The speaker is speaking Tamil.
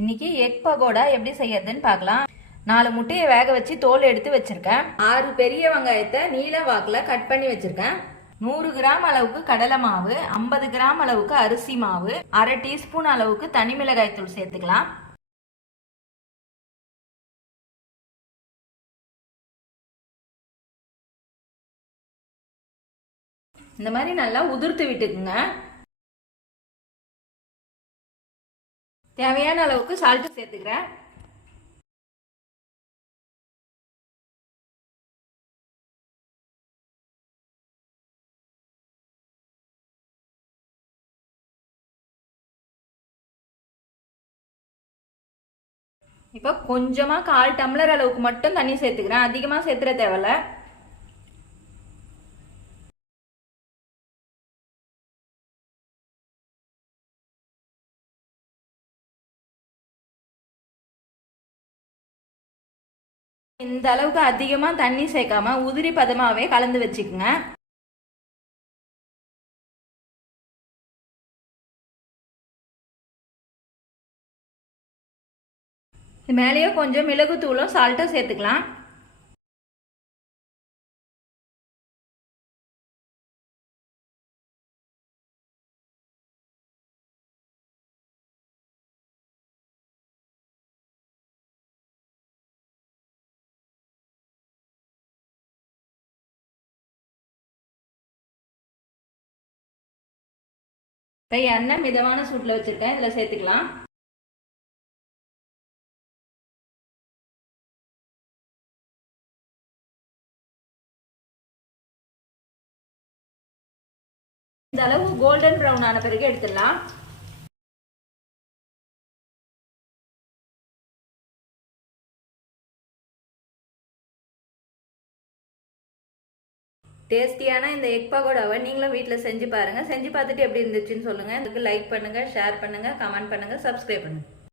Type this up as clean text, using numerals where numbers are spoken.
இன்னைக்கு எக் பகோடா எப்படி செய்யறதுன்னு பார்க்கலாம். 4 முட்டையை வேக வச்சு தோல் எடுத்து வச்சிருக்கேன். 6 பெரிய வெங்காயத்தை நீல வாக்குல கட் பண்ணி வச்சிருக்கேன். 100 கிராம் அளவுக்கு கடலை மாவு, 50 கிராம் அளவுக்கு அரிசி மாவு, 1/2 டீஸ்பூன் அளவுக்கு தனி மிளகாய் தூள் சேர்த்துக்கலாம். இந்த மாதிரி நல்லா உதிர்த்து விட்டுக்குங்க. தேவையான அளவுக்கு சால்ட் சேர்த்துக்கிறேன். இப்போ கொஞ்சமா 1/4 டம்ளர் அளவுக்கு மட்டும் தண்ணி சேர்த்துக்கிறேன். அதிகமா சேர்த்துற தேவையில்ல. இந்த அளவுக்கு அதிகமா தண்ணி சேர்க்காம உதிரி பதமாவே கலந்து வச்சுக்கோங்க. மேலேயே கொஞ்சம் மிளகுத்தூளும் சால்ட்டும் சேர்த்துக்கலாம். இப்போ எண்ணெய் மிதமான சூட்டில் வச்சுருக்கேன், இதில் சேர்த்துக்கலாம். இந்த அளவு கோல்டன் ப்ரௌன் ஆன பிறகு எடுத்துடலாம். டேஸ்டியான இந்த எக் பகோடாவை நீங்களும் வீட்டில் செஞ்சு பாருங்கள். செஞ்சு பார்த்துட்டு எப்படி இருந்துச்சுன்னு சொல்லுங்கள். இதுக்கு லைக் பண்ணுங்கள், ஷேர் பண்ணுங்கள், கமெண்ட் பண்ணுங்கள், சப்ஸ்கிரைப் பண்ணுங்கள்.